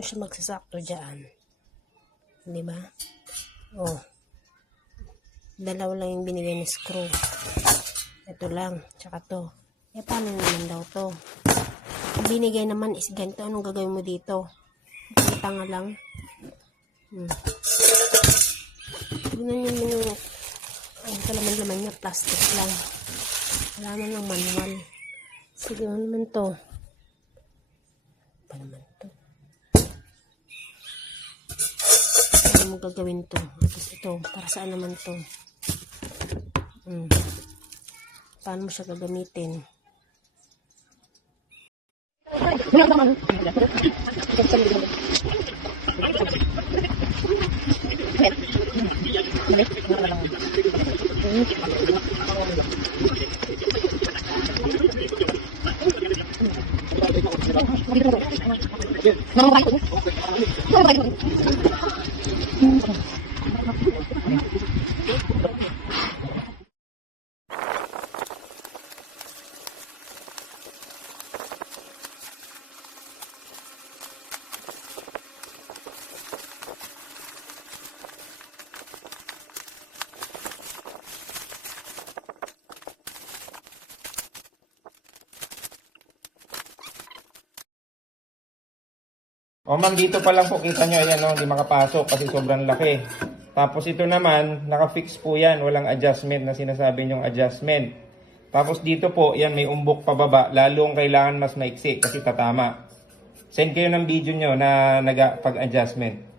paano siya magsasakto dyan. Di ba? Oh. Dalawa lang yung binigay na screw. Ito lang. Tsaka to. Eh, paano naman daw to? Ang binigay naman is ganito. Anong gagawin mo dito? Kita nga lang. Tignan nyo yung ang kalaman-laman niya. Plastic lang. Wala man ng manual. Sige, ano naman to? Pa naman to. Ano mo gagawin to? Tapos ito, para saan naman to? Paano mo siya gagamitin? O ma'am, dito pa lang po kita nyo, ayan o, hindi makapasok kasi sobrang laki. Tapos ito naman, naka-fix po yan, walang adjustment na sinasabi nyong adjustment. Tapos dito po, yan may umbok pababa, lalong kailangan mas maiksi kasi tatama. Send kayo ng video nyo na pag-adjustment.